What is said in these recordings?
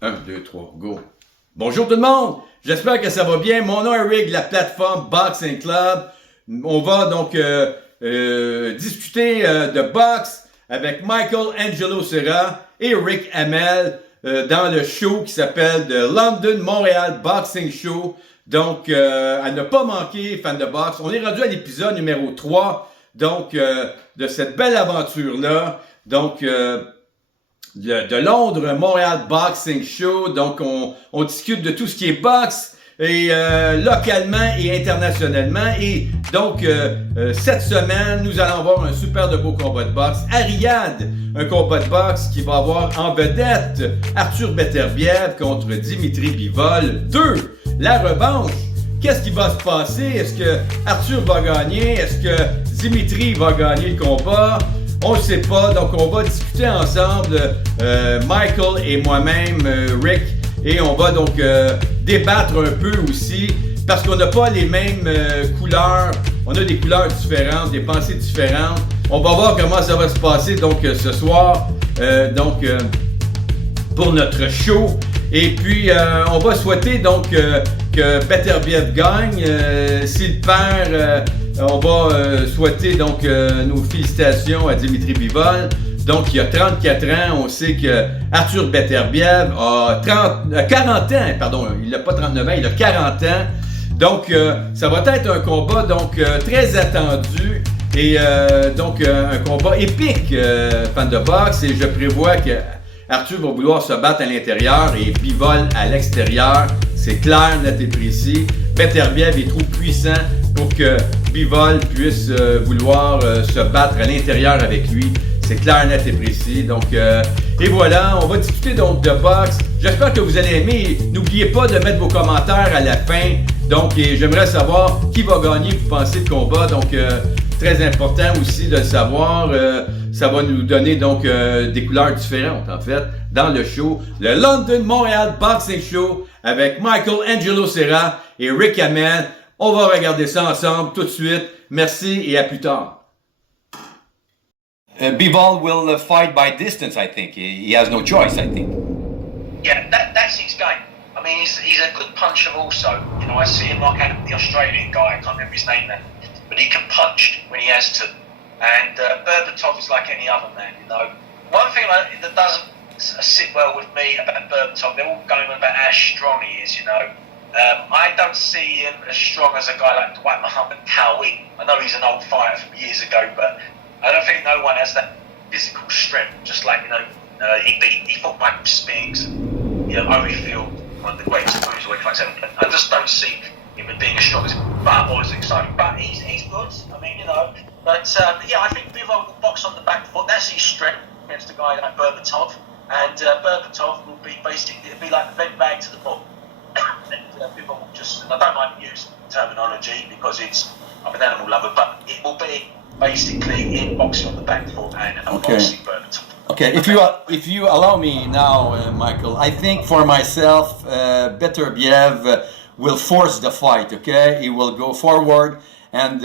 Un, deux, trois, go. Bonjour tout le monde, j'espère que ça va bien. Mon nom est Rick de la plateforme BoxingClub. On va donc discuter de boxe avec Michael Angelo Serra et Rick Hamel dans le show qui s'appelle The LondonMontreal Boxing Show. Donc, à ne pas manquer, fans de boxe. On est rendu à l'épisode numéro 3, donc, de cette belle aventure-là. Donc, de Londres, Montréal Boxing Show. Donc, on discute de tout ce qui est boxe, et localement et internationalement. Et donc, cette semaine, nous allons avoir un super de beau combat de boxe à Riyad. Un combat de boxe qui va avoir en vedette Artur Beterbiev contre Dmitry Bivol2. La revanche. Qu'est-ce qui va se passer? Est-ce que Artur va gagner? Est-ce que Dmitry va gagner le combat? On ne sait pas, donc on va discuter ensemble, Michael et moi-même, Rick, et on va donc débattre un peu aussi, parce qu'on n'a pas les mêmes couleurs, on a des couleurs différentes, des pensées différentes. On va voir comment ça va se passer donc ce soir, pour notre show. Et puis on va souhaiter donc que Beterbiev gagne. S'il perd, on va souhaiter donc nos félicitations à Dmitry Bivol. Donc il a 34 ans, on sait que Artur Beterbiev a 40 ans, pardon, il n'a pas 39 ans, il a 40 ans. Donc ça va être un combat donc très attendu et donc un combat épique, fan de boxe, et je prévois que Artur va vouloir se battre à l'intérieur et Bivol à l'extérieur. C'est clair, net et précis. Beterbiev est trop puissant pour que Bivol puisse vouloir se battre à l'intérieur avec lui. C'est clair, net et précis. Donc, et voilà, on va discuter donc de boxe. J'espère que vous allez aimer. N'oubliez pas de mettre vos commentaires à la fin. Donc, j'aimerais savoir qui va gagner, vous pensez, le combat. Donc, très important aussi de le savoir. Ça va nous donner donc des couleurs différentes, en fait, dans le show. Le LondonMontreal Boxing Show avec Michael Angelo Serra et Rick Hamel. On va regarder ça ensemble tout de suite. Merci et à plus tard. Bivol will fight by distance, I think. He has no choice, I think. Yeah, that's his game. I mean, he's a good puncher also. You know, I see him like the Australian guy, I can't remember his name now, but he can punch when he has to. And Berbatov is like any other man, you know. One thing that doesn't sit well with me about Berbatov, they're all going on about how strong he is, you know. I don't see him as strong as a guy like Dwight Muhammad Cowie. I know he's an old fighter from years ago, but I don't think no one has that physical strength. Just like, you know, he fought Michael Spinks, you know, Holyfield, one of the greatest cruiserweight fights ever. I just don't see him being as strong as him, but or as exciting. But he's good. I mean, you know. But yeah, I think Bivol will box on the back foot. That's his strength against a guy like Berbatov. And Berbatov will be basically, it'll be like the vent bag to the bull. And Bivol will just, and I don't like using terminology because I'm an animal lover, but it will be basically in boxing on the back foot and boxing Berbatov. Okay, if you allow me now, Michael, I think for myself, Beterbiev will force the fight. Okay, he will go forward and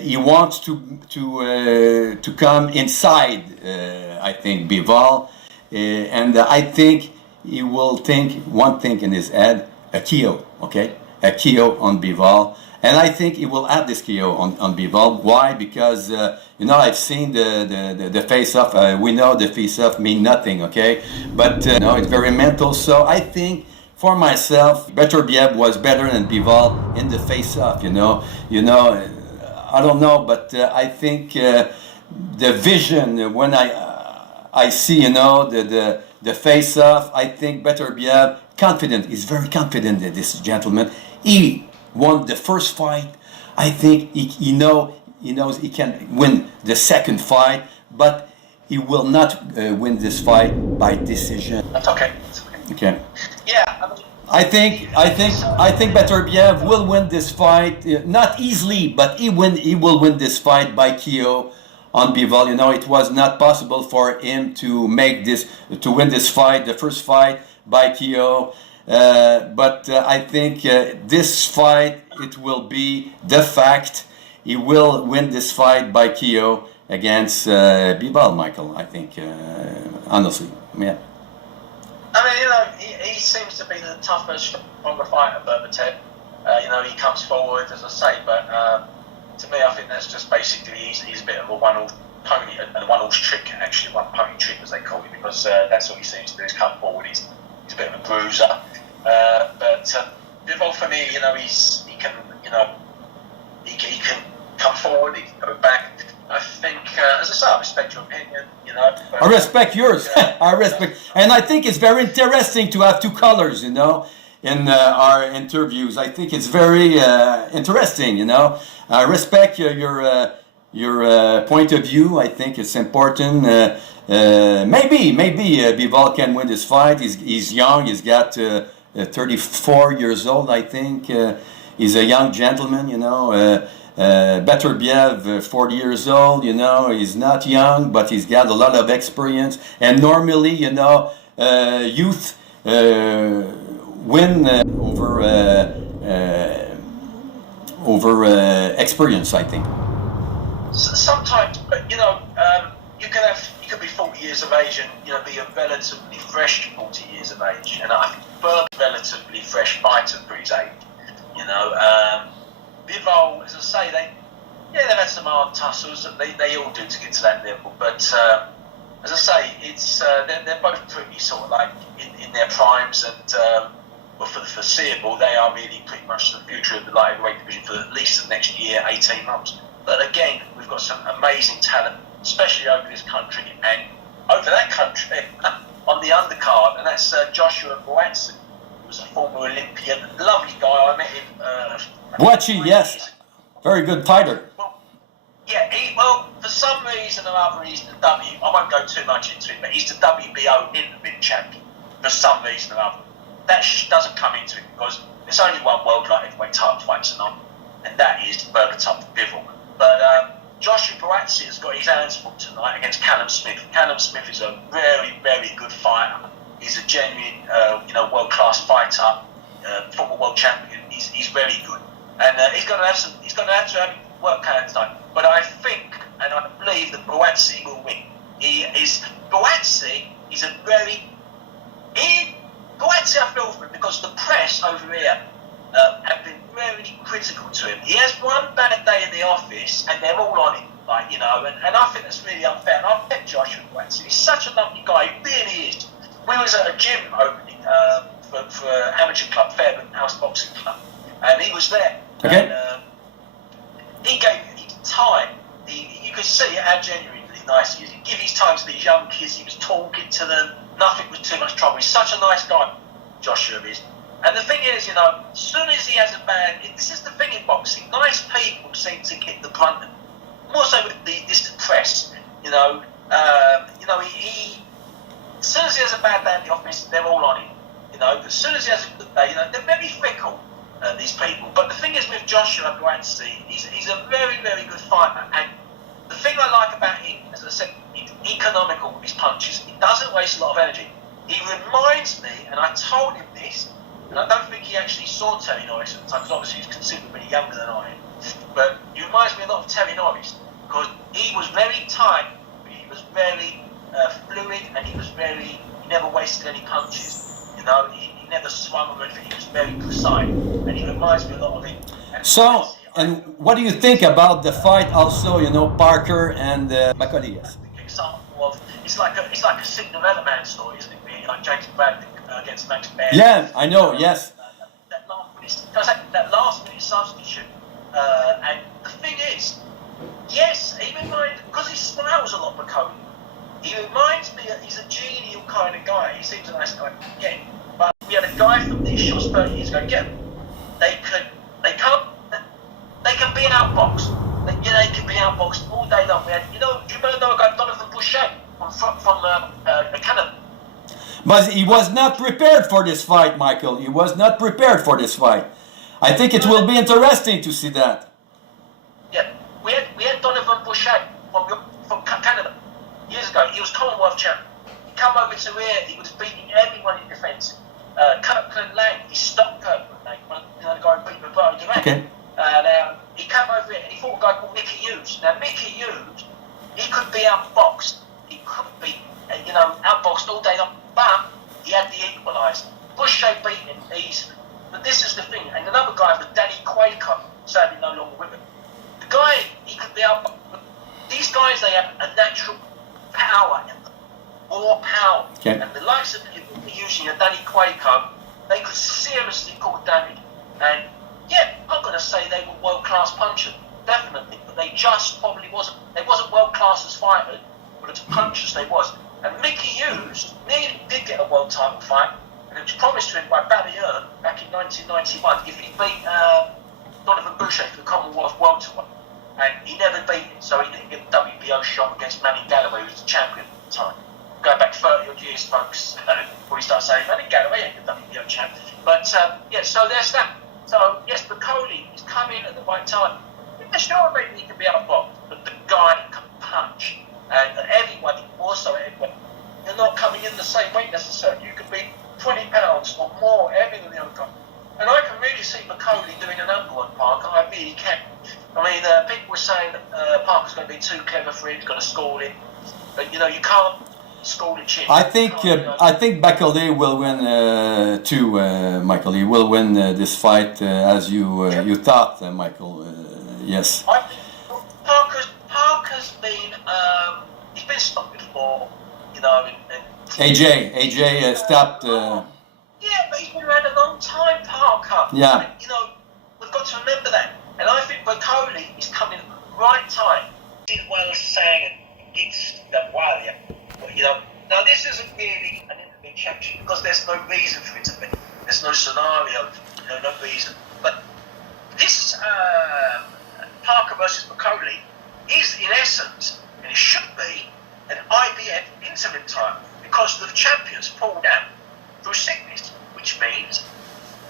he wants to come inside. I think Bivol, and I think he will think one thing in his head: a KO. Okay, a KO on Bivol. And I think he will have this KO on Bivol. Why? Because, you know, I've seen the face-off. We know the face-off mean nothing, okay? But, you know, it's very mental. So I think, for myself, Beterbiev was better than Bivol in the face-off, you know. I don't know, but I think the vision, when I see, you know, the face-off, I think Beterbiev, confident, he's very confident, this gentleman. He won the first fight. I think he knows he can win the second fight, but he will not win this fight by decision. That's okay. Okay. Yeah. I think Beterbiev will win this fight, not easily, but he will win this fight by KO on Bivol. You know, it was not possible for him to win this fight, the first fight, by KO. But I think this fight, it will be the fact. He will win this fight by KO against Bivol, Michael, I think, honestly. Yeah. seems to be the tougher, stronger fighter, Beterbiev. He comes forward, as I say, but to me, I think that's just basically he's a bit of a one-horse pony, and one-horse trick, actually, one pony trick, as they call it, because that's all he seems to do is come forward. He's a bit of a bruiser. But Bivol, for me, he can come forward, he can go back. I think, as I say, I respect your opinion, I respect yours. I respect, and I think it's very interesting to have two colors, in our interviews. I think it's very interesting, I respect your point of view. I think it's important. Maybe Bivol can win this fight. He's young. He's got 34 years old, I think. He's a young gentleman, Beterbiev, 40 years old, he's not young, but he's got a lot of experience. And normally, youth win over experience, I think. Sometimes, but you could be 40 years of age and be a relatively fresh 40 years of age, and I think Berg's a relatively fresh fighter for his age. Bivol, as I say, they've had some hard tussles, and they all do to get to that level. But as I say, it's they're both pretty sort of like in their primes, and for the foreseeable, they are really pretty much the future of the light heavyweight division for at least the next year, 18 months. But again, we've got some amazing talent, especially over this country and over that country on the undercard, and that's Joshua Bivol2, who was a former Olympian, lovely guy. I met him. Bivol2, yes, very good fighter. Well, for some reason or other, he's the I won't go too much into it, but he's the WBO interim champion for some reason or other. That doesn't come into it because there's only one world light heavyweight title fight tonight, and that is Beterbiev Bivol. But Joshua Bivol2 has got his hands full tonight against Callum Smith. Callum Smith is a very, very good fighter. He's a genuine, world-class fighter, former world champion. He's very good, and he's going to have to have work cut tonight. But I think, and I believe that Bivol2 will win. Bivol2 is a very Bivol2, I feel for him because the press over here have been very critical to him. He has one bad day in the office, and they're all on him, and I think that's really unfair. And I've met Joshua Bivol2. He's such a lovely guy. He really is. We was at a gym opening for amateur club, Fairburn House Boxing Club, and he was there. Okay. And, he gave his time. You could see how genuinely nice he is. He gave his time to these young kids. He was talking to them. Nothing was too much trouble. He's such a nice guy, Joshua is. And the thing is, as soon as he has a bad, this is the thing in boxing. Nice people seem to get the brunt of it. More so with the distant press. He as soon as he has a bad day in the office, they're all on him. As soon as he has a good day, they're very fickle, these people. But the thing is with Joshua Bivol2, he's a very, very good fighter. And the thing I like about him, as I said, he's economical with his punches. He doesn't waste a lot of energy. He reminds me, and I told him this, and I don't think he actually saw Terry Norris at the time, because obviously he's considerably younger than I am. But he reminds me a lot of Terry Norris, because he was very tight, but he was very fluid, and he never wasted any punches. He never swung or anything. He was very precise, and he reminds me a lot of him. And what do you think about the fight also, Parker and Macaulay? Yes. Example of it's like a Cinderella Man story, isn't it? Really, like James Bradley against Max Baer. Yeah, I know. Yes. That last minute substitute, and the thing is, yes, he reminds, because he smiles a lot, Macaulay. He reminds me that he's a genial kind of guy. He seems a nice guy to get. But we had a guy from these shots 30 years ago. Yeah, they can be outboxed. They can be outboxed all day long. We had, do you remember a guy, Jonathan Boucher from Canada? But he was not prepared for this fight, Michael. He was not prepared for this fight. I think it will be interesting to see that. Yeah, we had Donovan Boucher from Canada years ago. He was Commonwealth champion. He come over to here. He was beating everyone in defence. Kirkland Lang, he stopped Kirkland Lang. The guy who beat Roberto Duran. Okay. And he came over here and he fought a guy called Mickey Hughes. Now Mickey Hughes, he could be outboxed. He could be, outboxed all day long, but he had the equaliser. Boucher easily. But this is the thing. And another guy, the Danny Quaker, sadly no longer with him. The guy, he could be out. These guys, they have a natural power in them, more power. Okay. And the likes of using a Danny Quaker, they could seriously cause damage. And yeah, I'm going to say they were world-class punchers, definitely. But they just probably wasn't. They wasn't world-class as fighters, but as punchers they was. And Mickey Hughes nearly did get a world title fight, and it was promised to him by Barry Earn back in 1991 if he beat Donovan Boucher for the Commonwealth welterweight. And he never beat him, so he didn't get the WBO shot against Manny Galloway, who was the champion at the time. Going back 30 odd years, folks, before we start saying Manny Galloway ain't the WBO champ. But yeah, so there's that. So yes, Bacoli is coming at the right time. Yeah, sure, maybe he can be outboxed, but the guy can punch. And everyone, also everyone, you're not coming in the same weight necessarily. You could be 20 pounds or more heavier than the other guy. And I can really see McCauley doing a number on Parker. I really can. I mean, people were saying Parker's going to be too clever for him. He's going to school him. But you know, you can't school a chick. I think Bacoli will win too, Michael. He will win this fight as you thought, Michael. Yes. I think Parker's been he's been stopped before, you know. And AJ stopped. Yeah, but he's been around a long time, Parker. Yeah. And, you know, we've got to remember that. And I think Bacoli is coming at the right time. Did well saying against the Walia. You know, now this isn't really an intermittent championship because there's no reason for it to be. There's no scenario, you know, no reason. But this Parker versus Bacoli is in essence, and it should be, an IBF interim title because the champions pulled out through sickness, which means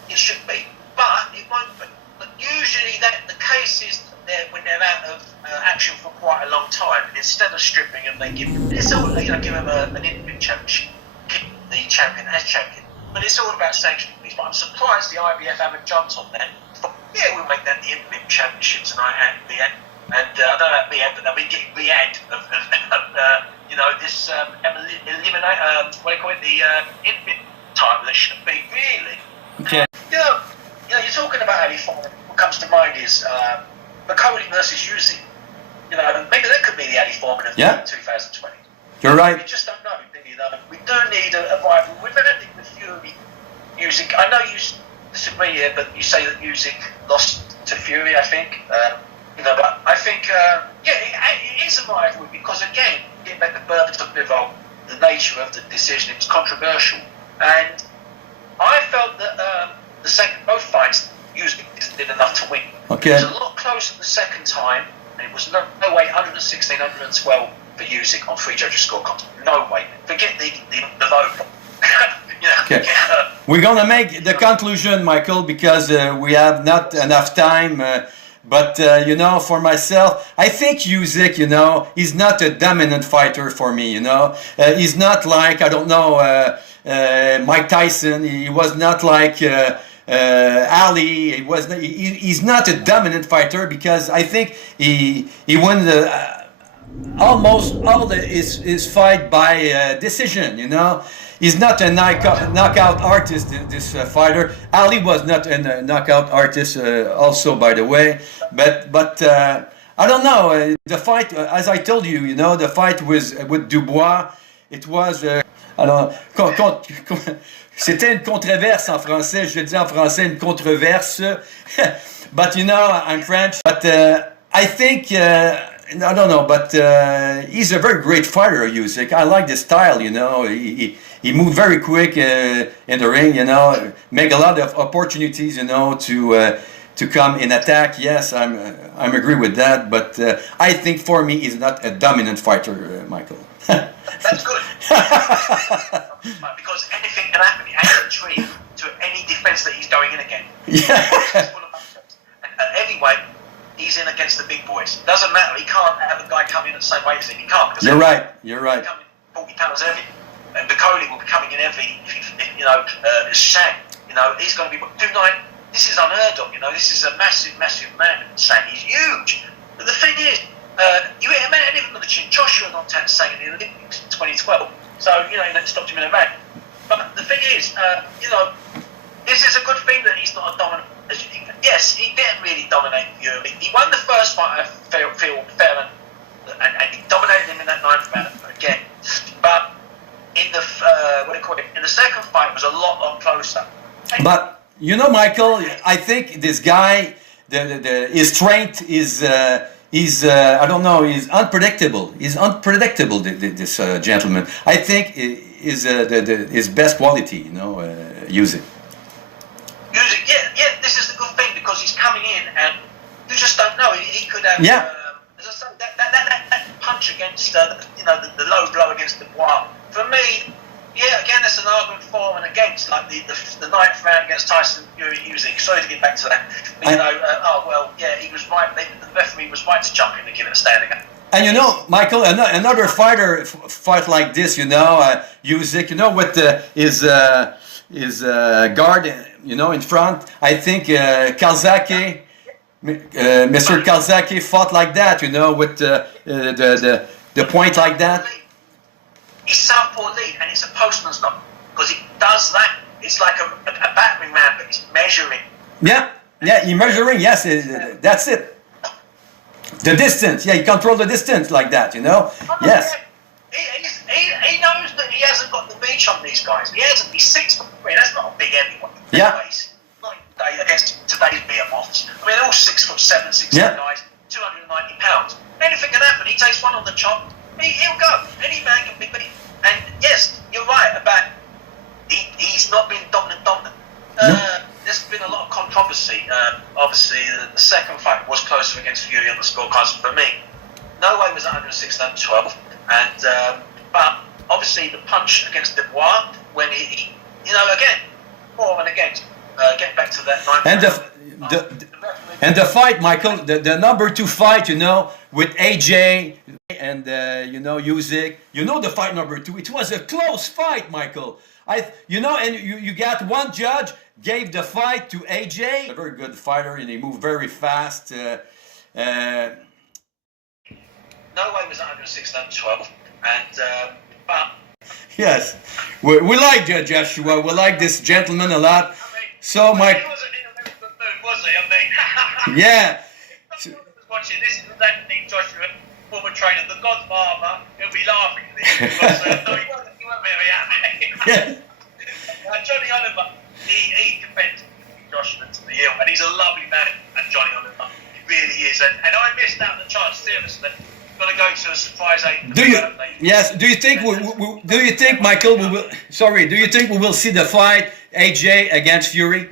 it should be, but it won't be. But usually the case is when they're out of action for quite a long time, and instead of stripping them, they give them, it's all, you know, give them an interim championship, keep the champion as champion. But it's all about sanctioning fees. But I'm surprised the IBF haven't jumped on that. Yeah, we'll make that the interim championship tonight at the end. And I don't know about Riyadh, but they'll be getting Riyadh of you know, this eliminate, what do you call it, the interim title that should be really. Okay. You know, you're talking about Ali Foreman. What comes to mind is McCauley versus Usyk. You know, maybe that could be the Ali Foreman of 2020. You're right. We just don't know. You know, we do need a rival. We've had anything with Fury, Usyk. I know you disagree here, but you say that Usyk lost to Fury. I think. You know, but I think it is a rivalry because again, getting back to Bivol, the nature of the decision, it was controversial, and I felt that the second both fights Usyk did enough to win. Okay. It was a lot closer the second time, and it was no way 116, 112 for Usyk on 3 judges scorecards. No way. Forget the vote. You know, Okay. We're gonna make the conclusion, Michael, because we have not enough time. But you know, for myself, I think Usyk, you know, he's not a dominant fighter for me. You know, he's not like, I don't know, Mike Tyson. He was not like Ali. He was. He's not a dominant fighter because I think he won almost all his fight by decision. You know. He's not a knockout artist, this fighter. Ali was not a knockout artist also, by the way. But I don't know. The fight, as I told you, you know, the fight with Dubois, it was... I don't know. C'était une controverse en français. Je dis en français une controverse. But, you know, I'm French. But I think... I don't know, but he's a very great fighter, Usyk. I like the style, you know. He moved very quick in the ring, you know. Make a lot of opportunities, you know, to come in attack. Yes, I'm agree with that. But I think for me, he's not a dominant fighter, Michael. That's good. Because anything can happen. He adds a tree to any defense that he's going in again. Yeah. And anyway, he's in against the big boys. Doesn't matter. He can't have a guy come in at the same weight as him. He can't. Because You're right. You're right. He's coming 40 pounds heavy. And Bacoli will be coming in heavy. You know, Sang. You know, he's going to be 2'9". This is unheard of. You know, this is a massive, massive man. Sang. He's huge. But the thing is, you hit a man even on the chin. Joshua knocked out Sang in the Olympics in 2012. So you know, that stopped him in a round. But the thing is, you know, this is a good thing that he's not a dominant. As you think, yes, he didn't really dominate Fury. He won the first fight. I feel fair, and he dominated him in that 9th round again. But in the in the second fight, it was a lot closer. But you know, Michael, I think this guy, his strength is I don't know, he's unpredictable. He's unpredictable. This gentleman, I think, is his best quality. You know, using. Yeah. This is the good thing because he's coming in and you just don't know. He could have. Yeah. As I say, that punch against the low blow against Dubois. For me, yeah, again, that's an argument for and against, like the 9th round against Tyson Fury using. Sorry to get back to that. But, he was right. The referee was right to jump in and give it a standing up. And you know, Michael, another fighter fight like this, you know, Usyk, you know, with his guard, you know, in front. I think Calzaghe, Mr. Calzaghe fought like that, you know, with the point like that. He's southpaw lead, and it's a postman's knock because he does that. It's like a battering ram, but he's measuring. Yeah, he's measuring. Yes, that's it. The distance. Yeah, he controls the distance like that. You know. Yes. He knows that he hasn't got the reach on these guys. He hasn't. He's 6'3". That's not a big heavyweight. Yeah. Not against today's behemoths. I mean, they're all 6'7", 6'8" guys, 290 pounds. Anything can happen. He takes one on the chop. He'll go. Any man can be beat. And yes, you're right about he's not been dominant. There's been a lot of controversy. Obviously, the second fight was closer against Fury on the scorecards. For me, no way was 106, 112. And but obviously the punch against Dubois when he again, for and against. Get back to that 9th and the fight, Michael, the number 2 fight, you know, with AJ and Usyk, you know, the fight number 2. It was a close fight, Michael. And you got one judge gave the fight to AJ, a very good fighter, and he moved very fast. No way was 106, 112, and but yes, we like Joshua. We like this gentleman a lot. So Mike, he wasn't in a very good mood, was he? I mean, yeah. If someone was watching this, is that Joshua, former trainer, the Godfather, he'll be laughing at this because no, he wasn't very happy. Yeah. Johnny Oliver, he defends Joshua to the hill, and he's a lovely man. And Johnny Oliver, he really is. And I missed out the chance. Seriously, going to go to a surprise 8. Do you think Michael? Do you think we will see the fight AJ against Fury?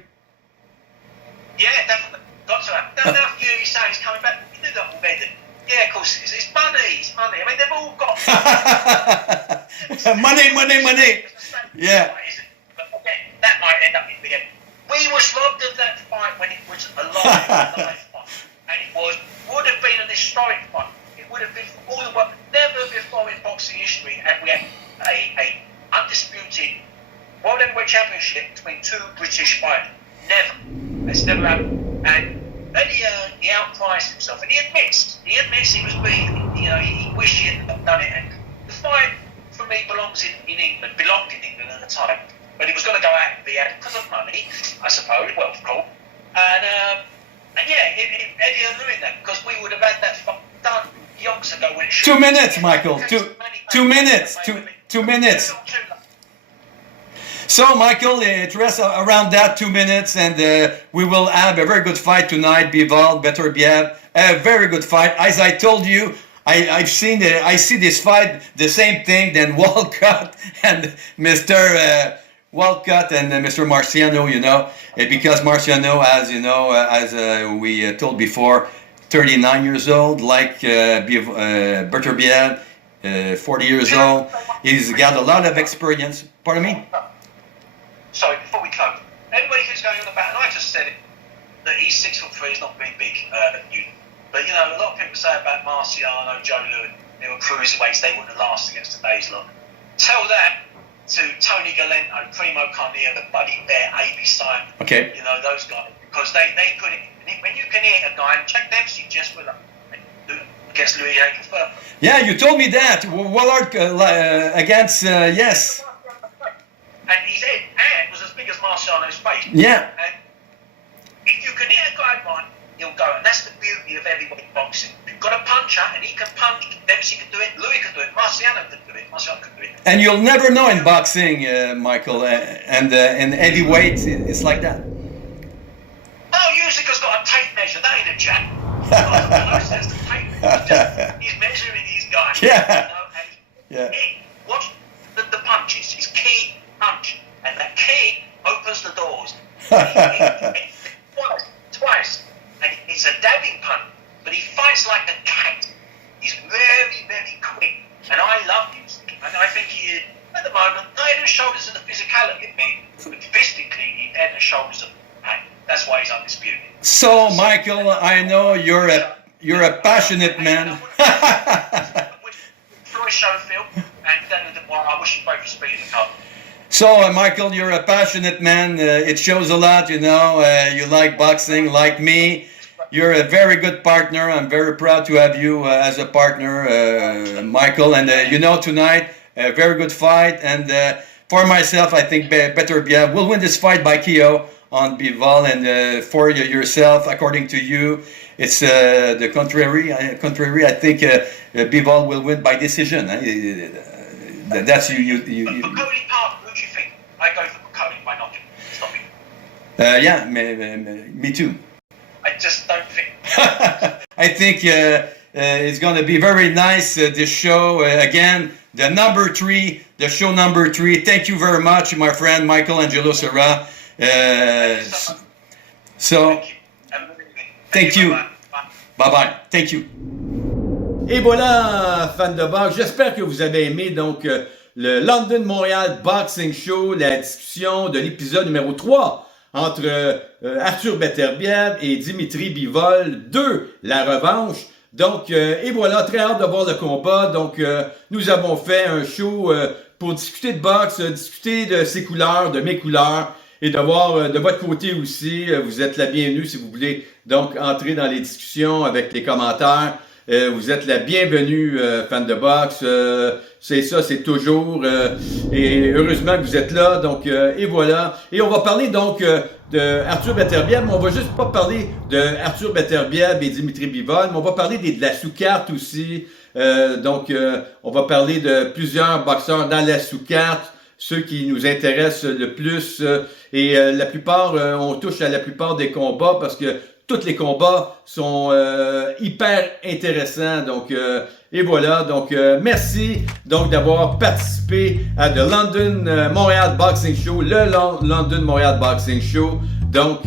Yeah, definitely. Got to have. Now Fury saying he's coming back. You knew that already. Yeah, of course. It's money. It's money. I mean, they've all got money. Yeah. But again, that might end up in the end. We was robbed of that fight when it was a live fight, and it would have been an historic fight. It would have been all the work. Never before in boxing history had we had a undisputed World Heavyweight Championship between 2 British fighters. Never. It's never happened. And Eddie he outpriced himself, and he admits he was weak. He wished he hadn't done it. And the fight for me belonged in England at the time, but it was going to go out in the end because of money, I suppose. Well, of course. And yeah, Eddie are doing that because we would have had that fight done yonks ago when it should. 2 minutes, Michael. 2 minutes. 2 minutes. So, Michael, it rests around that 2 minutes, and we will have a very good fight tonight. Beterbiev, a very good fight. As I told you, I see this fight the same thing than Walcott and Mr. Walcott and Mr. Marciano. Because Marciano, as we told before, 39 years old, like Beterbiev, 40 years old. He's got a lot of experience. Pardon me? Sorry, before we close, everybody keeps going on about, and I just said it, that he's 6'3", he's not very big. But a lot of people say about Marciano, Joe Lewin, they were cruiserweights, they wouldn't have lasted against today's lot. Tell that to Tony Galento, Primo Carnea, the Buddy Bear, A.B. Simon. Okay. Those guys, because they couldn't. When you can hit a guy, check them, see just with against Louis Yankel. Yeah, you told me that. Wallard against yes. And his head was as big as Marciano Gargano's face. Yeah. And if you can hit a guy right, he'll go. And that's the beauty of heavyweight boxing. You've got a puncher, and he can punch. Dempsey can do it. Louis can do it. Marciano can do it. Marciano can do it. And you'll never know in boxing, Michael, and in heavyweight, it's like that. Oh, Usika's got a tape measure. That ain't a jab. That's the tape. He's measuring these guys. Yeah. You know, and Yeah. watch the punches. His key punch, and that key opens the doors. Twice, and it's a dabbing punch, but he fights like a cat. He's very, very quick, and I love him. And I think he is, at the moment, not head and shoulders of the physicality of me, but physically, he's head and shoulders of pain. That's why he's undisputed. So, Michael, I know you're a passionate man. Through a show, Phil, and I wish you both a speedy recovery. So, Michael, you're a passionate man. It shows a lot, you know. You like boxing, like me. You're a very good partner. I'm very proud to have you as a partner, Michael. And you know, tonight, a very good fight. And for myself, I think Beterbiev will win this fight by KO on Bivol. And for yourself, according to you, it's the contrary. I think Bivol will win by decision. That's you. For Cody Park, who do you think? I go for Cody by knocking. Stop me. Yeah, me too. I just don't think. I think it's going to be very nice, this show. Again, the show number 3. Thank you very much, my friend Michael Angelo Serra. So, thank you. Bye-bye. Thank you. Et voilà, fans de boxe, j'espère que vous avez aimé donc le LondonMontreal Boxing Show, la discussion de l'épisode numéro 3 entre Artur Beterbiev et Dmitry Bivol2, la revanche. Donc, et voilà, très hâte de voir le combat. Donc, nous avons fait un show pour discuter de boxe, discuter de ses couleurs, de mes couleurs, et de voir de votre côté aussi. Vous êtes la bienvenue si vous voulez donc entrer dans les discussions avec les commentaires. Vous êtes la bienvenue, fans de boxe. C'est ça, c'est toujours. Et heureusement que vous êtes là. Donc, et voilà. Et on va parler donc de Artur Beterbiev, mais on va juste pas parler de Artur Beterbiev et Dmitry Bivol, mais on va parler de la sous-carte aussi. Donc, on va parler de plusieurs boxeurs dans la sous-carte, ceux qui nous intéressent le plus. Et la plupart, on touche à la plupart des combats parce que tous les combats sont hyper intéressants. Donc, et voilà. Donc, merci donc d'avoir participé à The LondonMontreal Boxing Show, le LondonMontreal Boxing Show. Donc,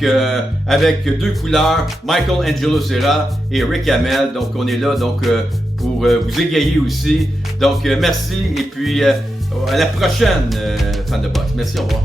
avec deux couleurs, Michael Angelo Serra et Rick Hamel. Donc, on est là donc pour vous égayer aussi. Donc, merci et puis à la prochaine, fans de boxe. Merci, au revoir.